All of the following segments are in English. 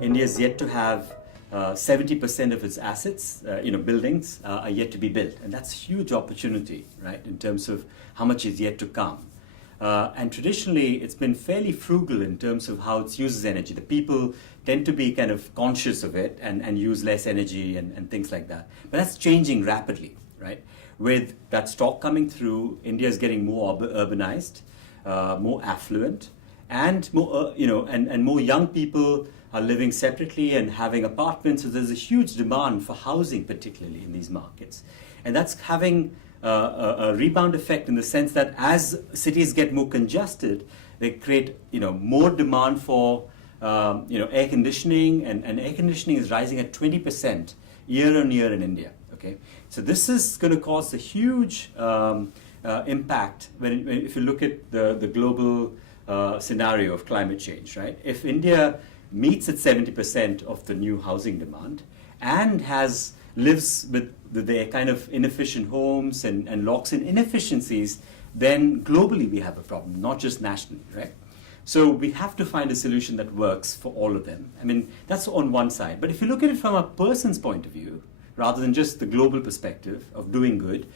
India is yet to have 70% of its assets, buildings, are yet to be built. And that's a huge opportunity, right, in terms of how much is yet to come. And traditionally, it's been fairly frugal in terms of how it uses energy. The people tend to be kind of conscious of it and use less energy and things like that. But that's changing rapidly, right? With that stock coming through, India is getting more urbanized, more affluent, and more, and more young people are living separately and having apartments. So there's a huge demand for housing, particularly in these markets. And that's having a rebound effect in the sense that as cities get more congested, they create more demand for air conditioning, and air conditioning is rising at 20% year on year in India. Okay, so this is going to cause a huge impact if you look at the global scenario of climate change. Right, if India meets at 70% of the new housing demand and lives with their kind of inefficient homes and locks in inefficiencies, then globally we have a problem, not just nationally, right? So we have to find a solution that works for all of them. I mean, that's on one side. But if you look at it from a person's point of view, rather than just the global perspective of doing good,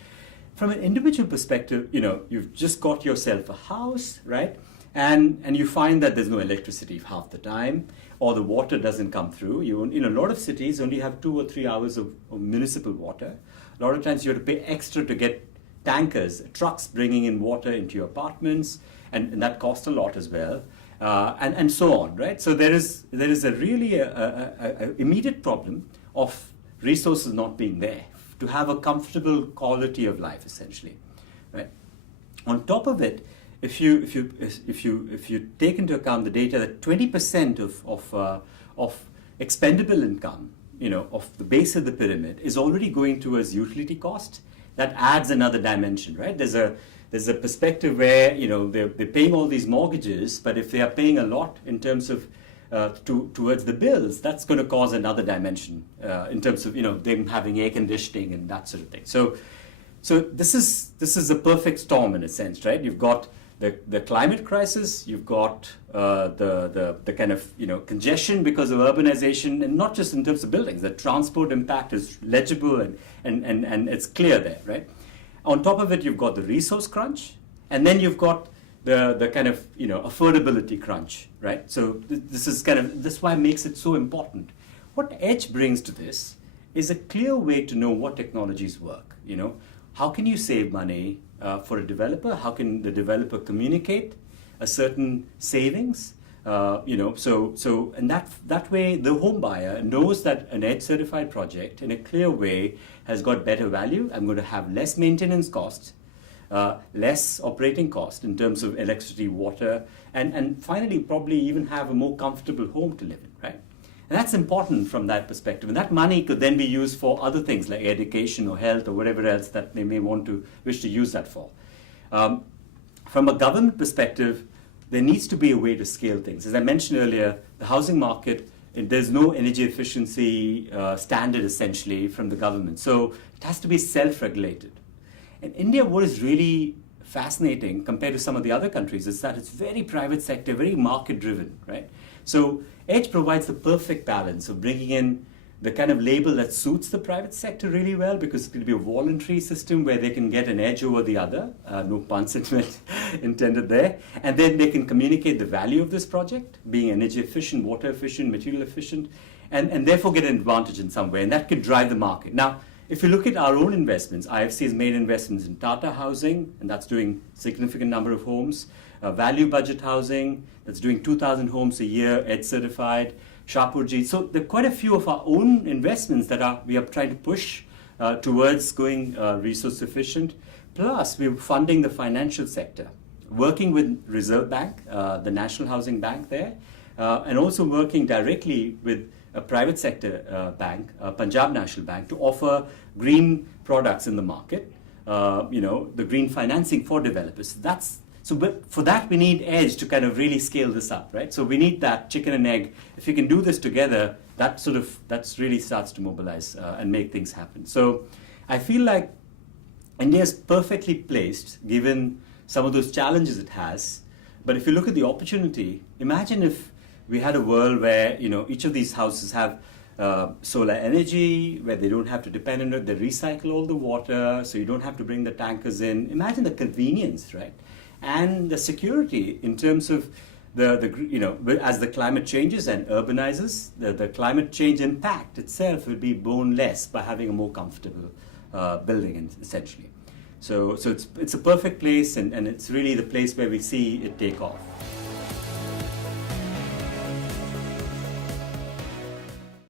from an individual perspective, you've just got yourself a house, right? And you find that there's no electricity half the time, or the water doesn't come through. A lot of cities only have 2 or 3 hours of municipal water. A lot of times you have to pay extra to get tankers, trucks bringing in water into your apartments, and that costs a lot as well, and so on, right? So there is a really a immediate problem of resources not being there to have a comfortable quality of life, essentially, right? On top of it, if you take into account the data that 20% of expendable income, of the base of the pyramid is already going towards utility cost, that adds another dimension, right? There's a perspective where they're paying all these mortgages, but if they are paying a lot in terms of towards the bills, that's going to cause another dimension in terms of them having air conditioning and that sort of thing. So this is a perfect storm in a sense, right? You've got the climate crisis, you've got the kind of congestion because of urbanization, and not just in terms of buildings. The transport impact is legible and it's clear there, right? On top of it, you've got the resource crunch, and then you've got the kind of affordability crunch, right? So this is why it makes it so important. What Edge brings to this is a clear way to know what technologies work. How can you save money for a developer? How can the developer communicate a certain savings? And that way the home buyer knows that an Edge certified project in a clear way has got better value. I'm going to have less maintenance costs, less operating cost in terms of electricity, water, and finally probably even have a more comfortable home to live in, right? And that's important from that perspective. And that money could then be used for other things like education or health or whatever else that they may wish to use that for. From a government perspective, there needs to be a way to scale things. As I mentioned earlier, the housing market, there's no energy efficiency standard essentially from the government. So it has to be self-regulated. In India, what is really fascinating compared to some of the other countries is that it's very private sector, very market-driven, right? So Edge provides the perfect balance of bringing in the kind of label that suits the private sector really well, because it's going to be a voluntary system where they can get an edge over the other, no puns intended there, and then they can communicate the value of this project, being energy efficient, water efficient, material efficient, and therefore get an advantage in some way, and that could drive the market. Now, if you look at our own investments, IFC has made investments in Tata Housing, and that's doing significant number of homes. Value Budget Housing, that's doing 2,000 homes a year, EDGE certified. Shapurji. So there are quite a few of our own investments that we are trying to push towards going resource efficient. Plus, we're funding the financial sector, working with Reserve Bank, the National Housing Bank there, and also working directly with a private sector bank, Punjab National Bank, to offer green products in the market, the green financing for developers. But for that, we need Edge to kind of really scale this up, right? So we need that chicken and egg. If you can do this together, that really starts to mobilize and make things happen. So I feel like India is perfectly placed, given some of those challenges it has. But if you look at the opportunity, imagine if we had a world where, you know, each of these houses have solar energy, where they don't have to depend on it. They recycle all the water, so you don't have to bring the tankers in. Imagine the convenience, right? And the security in terms of you know, as the climate changes and urbanizes, the climate change impact itself will be borne less by having a more comfortable building, essentially. So it's a perfect place, and it's really the place where we see it take off.